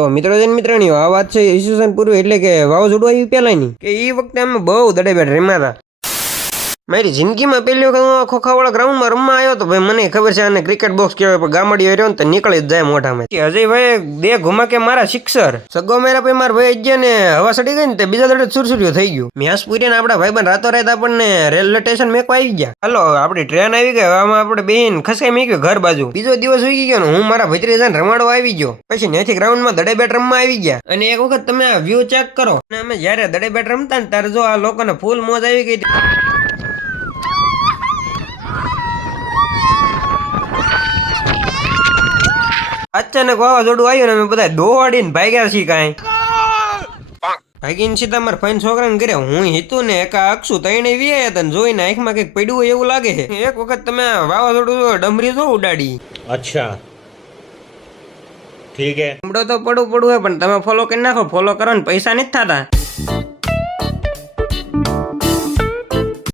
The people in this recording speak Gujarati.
તો મિત્રો જન મિત્રણીઓ આ વાત છે ઈસુસન પૂર્વ એટલે કે વાવાઝોડું આવ્યું પહેલાની કે એ વખતે અમે બહુ દડેબેટ રમ્યા હતા. મારી જિંદગીમાં પહેલી વખત હું ખોખાવાળા ગ્રાઉન્ડમાં રમવા આવ્યો તો ભાઈ મને ખબર છે આને ક્રિકેટ બોક્સ કહેવાય પણ ગામડીઓ રહ્યો ને તો નીકળી જ જાય મોઢામાં. અજયભાઈ બે ઘુમા કે મારા સિક્સર સગો મેરા પછી મારા ભાઈ ગયા ને હવા સડી ગઈ ને તે બીજા દડે સુરસુરિયો થઈ ગયું. મેસ પૂરીને આપડા ભાઈબંધ રાતો રાત આપણને રેલવે સ્ટેશન મેકવા આવી ગયા. હાલો આપડી ટ્રેન આવી ગઈ આમાં આપણે બેહીન ખસાઈ મૂક્યો ઘર બાજુ. બીજો દિવસ ઉગી ગયો ને હું મારા ભત્રીજાને રમાડવા આવી ગયો. પછી ત્યાંથી ગ્રાઉન્ડમાં દડેબેટ રમવા આવી ગયા. અને એક વખત તમે આ વ્યૂ ચેક કરો અને અમે જયારે દડેબેટ રમતા ને ત્યારે જો આ લોકોને ફૂલ મોજ આવી ગઈ. અચાનક વાવાઝોડું આવ્યું ને અમે બધા દોડીને ભાગ્યા છીએ કાંઈ ભાગીને સીધા મારા ફાઈન છોકરાને ઘરે હું હિતું ને એકા અક્ષુ તઈને વી હતા ને જોઈને આંખમાં કંઈક પડ્યું હોય એવું લાગે છે. એક વખત તમે વાવાઝોડું ડમરી જો ઉડાડી. અચ્છા ઠીક હે. હમણાં તો પડવું હોય પણ તમે ફોલો કરી નાખો. ફોલો કરો ને પૈસા નથી થતા.